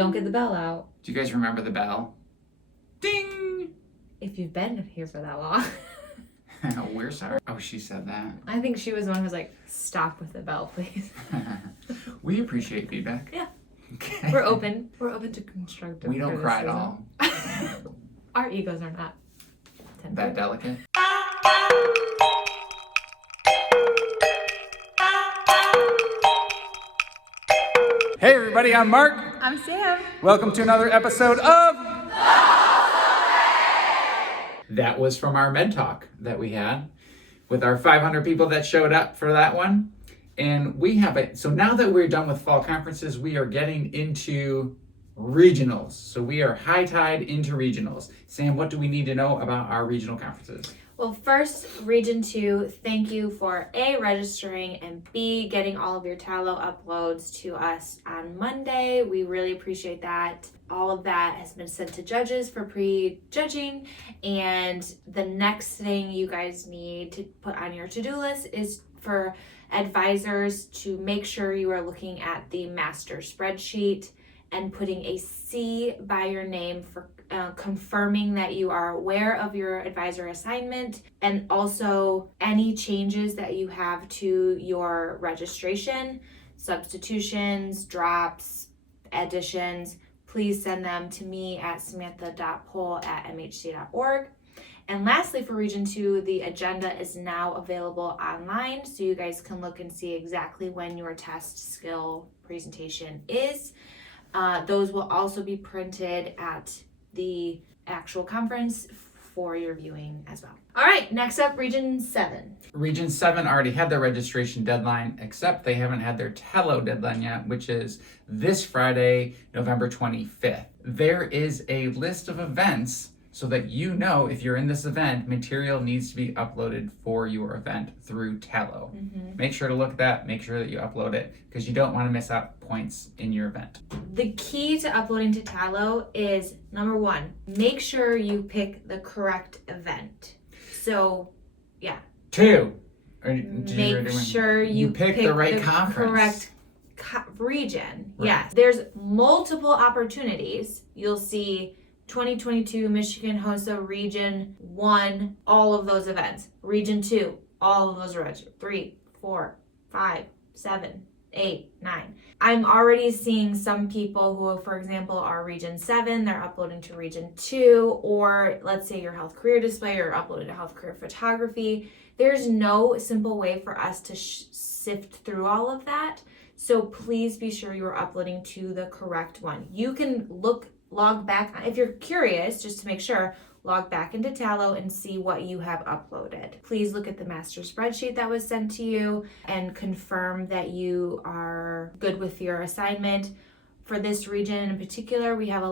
Don't get the bell out. Do you guys remember the bell? Ding! If you've been here for that long. We're sorry. Oh, she said that. I think she was the one who was like, stop with the bell, please. We appreciate feedback. Yeah. Okay. We're open. We're open to constructive We don't cry at all. Our egos are not That delicate. Hey everybody, I'm Mark. I'm Sam. Welcome to another episode of That was from our Med Talk that we had with our 500 people that showed up for that one. And we have it. So now that we're done with fall conferences, we are getting into regionals. So we are high tide into regionals. Sam, what do we need to know about our regional conferences? Well, first, Region 2, thank you for A, registering, and B, getting all of your Tallow uploads to us on Monday. We really appreciate that. All of that has been sent to judges for pre-judging, and the next thing you guys need to put on your to-do list is for advisors to make sure you are looking at the master spreadsheet and putting a C by your name for confirming that you are aware of your advisor assignment, and also any changes that you have to your registration, substitutions, drops, additions. Please send them to me at samantha.pohl@mhc.org. And lastly, for Region 2, the agenda is now available online, so you guys can look and see exactly when your test skill presentation is. Those will also be printed at the actual conference for your viewing as well. All right, next up, Region 7. Region 7 already had their registration deadline, except they haven't had their Tallow deadline yet, which is this Friday, November 25th. There is a list of events so that you know if you're in this event, material needs to be uploaded for your event through Tallow. Mm-hmm. Make sure to look at that, make sure that you upload it, because you don't want to miss out points in your event. The key to uploading to Tallow is, number one, make sure you pick the correct event. So, yeah. 2, Make sure you pick the right conference. Correct region. Right. Yes. There's multiple opportunities. You'll see 2022 Michigan HOSA Region 1, all of those events. Region 2, all of those events. 3, 4, 5, 7, 8, 9. I'm already seeing some people who, for example, are Region 7, they're uploading to Region 2, or let's say your health career display, or uploading to health career photography. There's no simple way for us to sift through all of that. So please be sure you are uploading to the correct one. You can log back, if you're curious, just to make sure, log back into Tallow and see what you have uploaded. Please look at the master spreadsheet that was sent to you and confirm that you are good with your assignment. For this region in particular, we have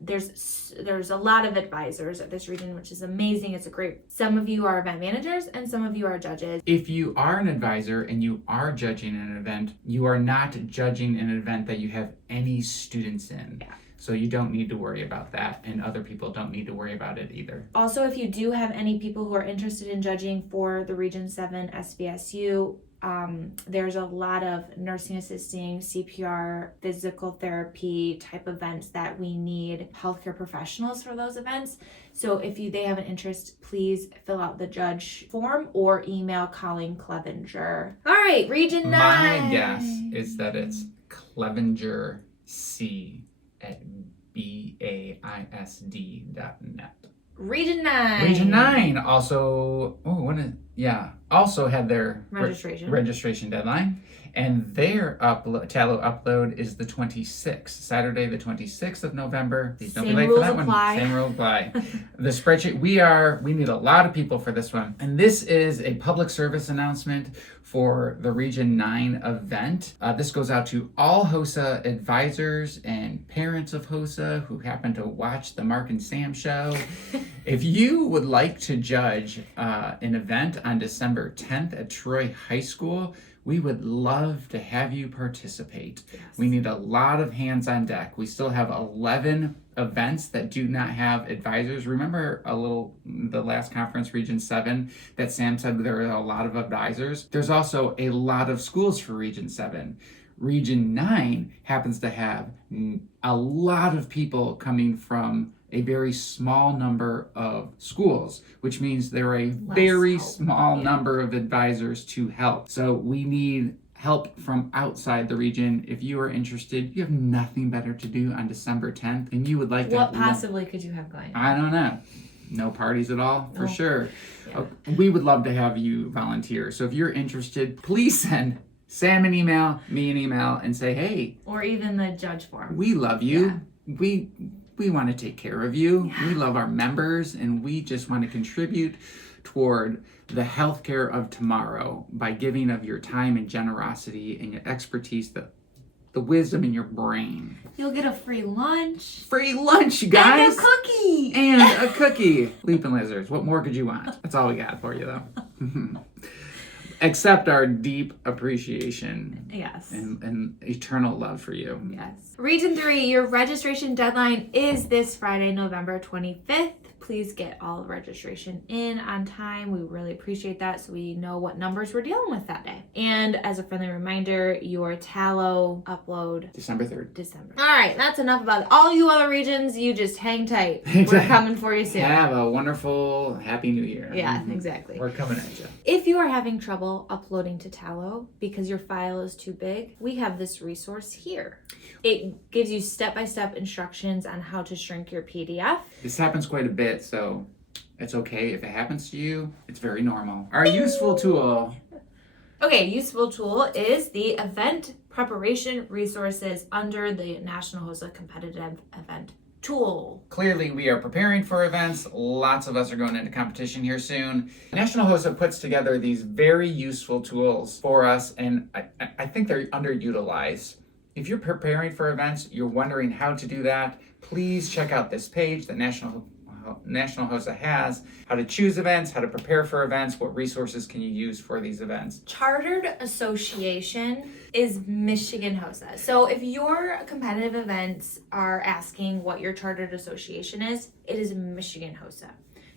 there's a lot of advisors at this region, which is amazing. It's some of you are event managers and some of you are judges. If you are an advisor and you are judging an event, you are not judging an event that you have any students in. Yeah. So you don't need to worry about that, and other people don't need to worry about it either. Also, if you do have any people who are interested in judging for the Region 7 SVSU, there's a lot of nursing assisting, CPR, physical therapy type events that we need healthcare professionals for those events. So if they have an interest, please fill out the judge form or email Colleen Clevenger. All right, Region 9. My guess is that it's Clevenger C at baisd.net. Region 9. Region 9 also, also had their registration deadline, and their Tallow upload is the 26th, Saturday the 26th of November. Please don't be late for that one. Same rules apply. The spreadsheet, we need a lot of people for this one, and this is a public service announcement for the Region 9 event. This goes out to all HOSA advisors and parents of HOSA who happen to watch the Mark and Sam show. If you would like to judge an event on December 10th at Troy High School, we would love to have you participate. Yes. We need a lot of hands on deck. We still have 11 events that do not have advisors. Remember the last conference, Region 7, that Sam said there are a lot of advisors? There's also a lot of schools for Region 7. Region 9 happens to have a lot of people coming from a very small number of schools, which means there are a very small number of advisors to help. So we need help from outside the region. If you are interested, you have nothing better to do on December 10th, and you would like to... What possibly could you have going on? I don't know. No parties at all, for sure. Yeah. We would love to have you volunteer. So if you're interested, please send Sam an email, me an email, and say, hey. Or even the judge form. We love you. Yeah. We want to take care of you. Yeah. We love our members, and we just want to contribute toward the healthcare of tomorrow by giving of your time and generosity and your expertise, the wisdom in your brain. You'll get a free lunch. Free lunch, you guys. And a cookie. And a cookie. Leaping lizards. What more could you want? That's all we got for you, though. Accept our deep appreciation. Yes. And eternal love for you. Yes. Region 3, your registration deadline is this Friday, November 25th. Please get all registration in on time. We really appreciate that so we know what numbers we're dealing with that day. And as a friendly reminder, your Tallow upload December 3rd. All right, that's enough about it. All you other regions, you just hang tight. Exactly. We're coming for you soon. Have a wonderful, happy new year. Yeah, exactly. We're coming at you. If you are having trouble uploading to Tallow because your file is too big, we have this resource here. It gives you step-by-step instructions on how to shrink your PDF. This happens quite a bit, so it's okay if it happens to you. It's very normal. Our useful tool. Okay, useful tool is the event preparation resources under the National HOSA competitive event tool. Clearly, we are preparing for events. Lots of us are going into competition here soon. National HOSA puts together these very useful tools for us, and I think they're underutilized. If you're preparing for events, you're wondering how to do that, please check out this page that National HOSA has, how to choose events, how to prepare for events, what resources can you use for these events. Chartered Association is Michigan HOSA. So if your competitive events are asking what your Chartered Association is, it is Michigan HOSA.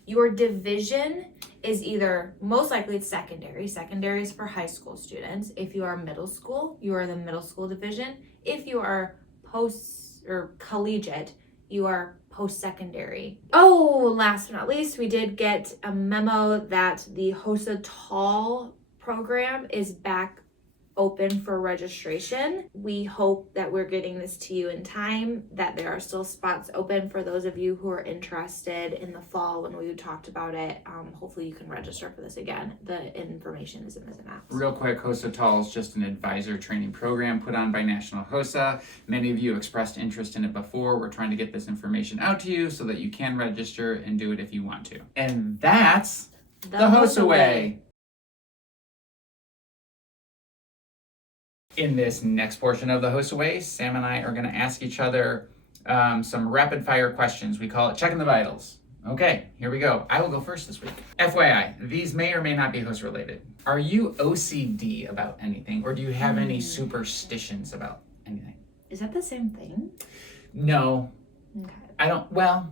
Your division is either, most likely it's secondary. Secondary is for high school students. If you are middle school, you are the middle school division. If you are post or collegiate, you are post-secondary. Oh, last but not least, we did get a memo that the HOSA Tall program is back open for registration. We hope that we're getting this to you in time, that there are still spots open for those of you who are interested in the fall when we talked about it. Hopefully you can register for this again. The information is in the maps. Real quick, HOSA Tall is just an advisor training program put on by National HOSA. Many of you expressed interest in it before. We're trying to get this information out to you so that you can register and do it if you want to. And that's the HOSA way. In this next portion of the HOSA Way, Sam and I are going to ask each other some rapid fire questions. We call it checking the vitals. Okay, here we go. I will go first this week. FYI, these may or may not be HOSA related. Are you OCD about anything, or do you have any superstitions about anything? Is that the same thing? No. Okay. I don't, well,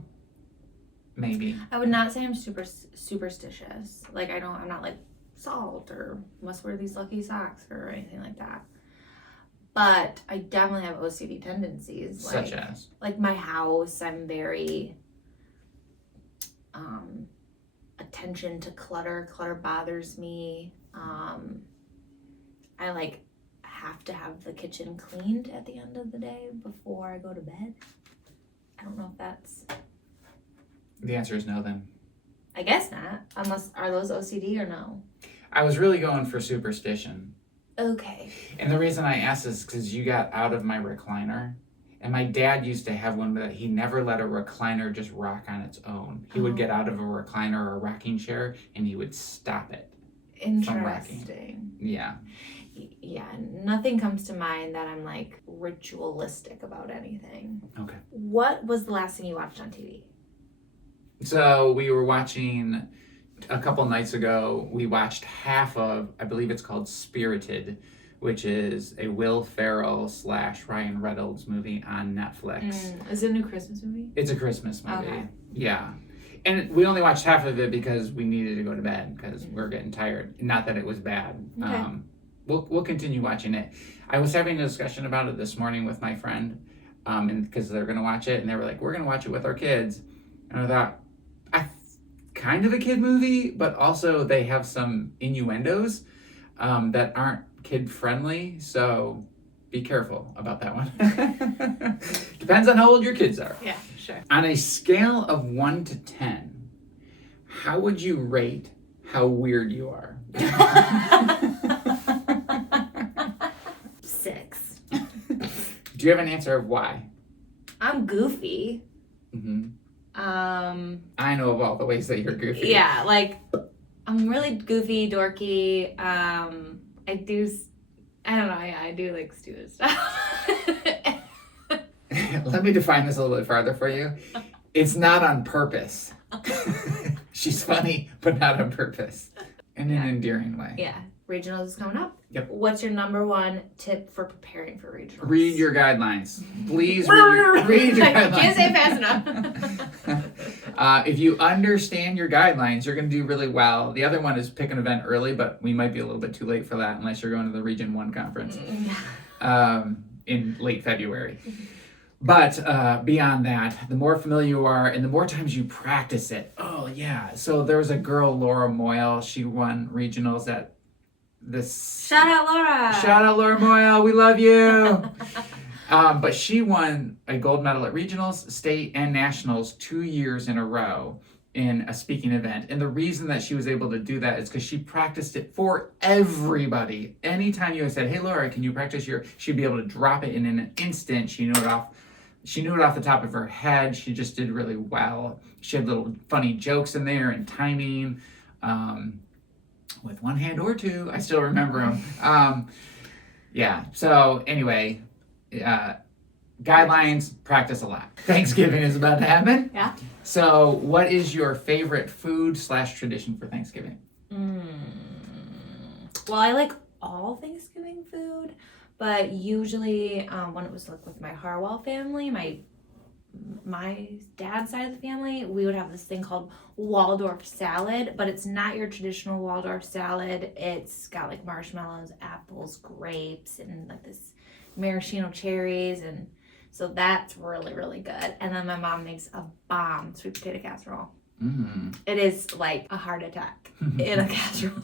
maybe. I would not say I'm superstitious. Like I'm not like salt or must wear these lucky socks or anything like that. But I definitely have OCD tendencies. Such as? Like my house, I'm very attention to clutter. Clutter bothers me. I have to have the kitchen cleaned at the end of the day before I go to bed. I don't know if that's... The answer is no then. I guess not. Unless, are those OCD or no? I was really going for superstition. Okay. And the reason I asked is because you got out of my recliner. And my dad used to have one that he never let a recliner just rock on its own. He would get out of a recliner or a rocking chair and he would stop it. Interesting. Yeah. Yeah, nothing comes to mind that I'm like ritualistic about anything. Okay. What was the last thing you watched on TV? So we were watching a couple nights ago. We watched half of, I believe it's called Spirited, which is a Will Ferrell / Ryan Reynolds movie on Netflix. Is it a new Christmas movie? It's a Christmas movie. Okay. Yeah. And we only watched half of it because we needed to go to bed because we're getting tired. Not that it was bad. Okay. we'll continue watching it. I was having a discussion about it this morning with my friend, and because they're gonna watch it, and they were like, "We're gonna watch it with our kids," and I thought, kind of a kid movie, but also they have some innuendos that aren't kid friendly, so be careful about that one. Depends on how old your kids are. Yeah, sure. On a scale of 1 to 10, how would you rate how weird you are? 6. Do you have an answer of why? I'm goofy. Mm-hmm. I know of all the ways that you're goofy. Yeah, like I'm really goofy, dorky. I don't know. I do like stupid stuff. Let me define this a little bit farther for you. It's not on purpose. She's funny, but not on purpose. In an endearing way. Yeah. Regionals is coming up. Yep. What's your number one tip for preparing for regionals? Read your guidelines. Please read your guidelines. Can't say it fast enough. If you understand your guidelines, you're going to do really well. The other one is pick an event early, but we might be a little bit too late for that unless you're going to the Region 1 conference in late February. But beyond that, the more familiar you are and the more times you practice it. Oh, yeah. So there was a girl, Laura Moyle. She won regionals at this. Shout out Laura Moyle. We love you. But she won a gold medal at regionals, state, and nationals 2 years in a row in a speaking event. And the reason that she was able to do that is because she practiced it for everybody. Anytime you said, "Hey, Laura, can you practice she'd be able to drop it in an instant. She knew it off the top of her head. She just did really well. She had little funny jokes in there and timing. With one hand or two, I still remember them. Yeah. So anyway, guidelines, practice a lot. Thanksgiving is about to happen. Yeah. So what is your favorite food/tradition for Thanksgiving? Well, I like all Thanksgiving food, but usually when it was like with my Harwell family, my dad's side of the family, we would have this thing called Waldorf salad, but it's not your traditional Waldorf salad. It's got like marshmallows, apples, grapes, and like this maraschino cherries, and so that's really, really good. And then my mom makes a bomb sweet potato casserole. Mm-hmm. It is like a heart attack in a casserole.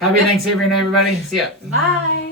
Happy Thanksgiving, everybody. See ya. Bye.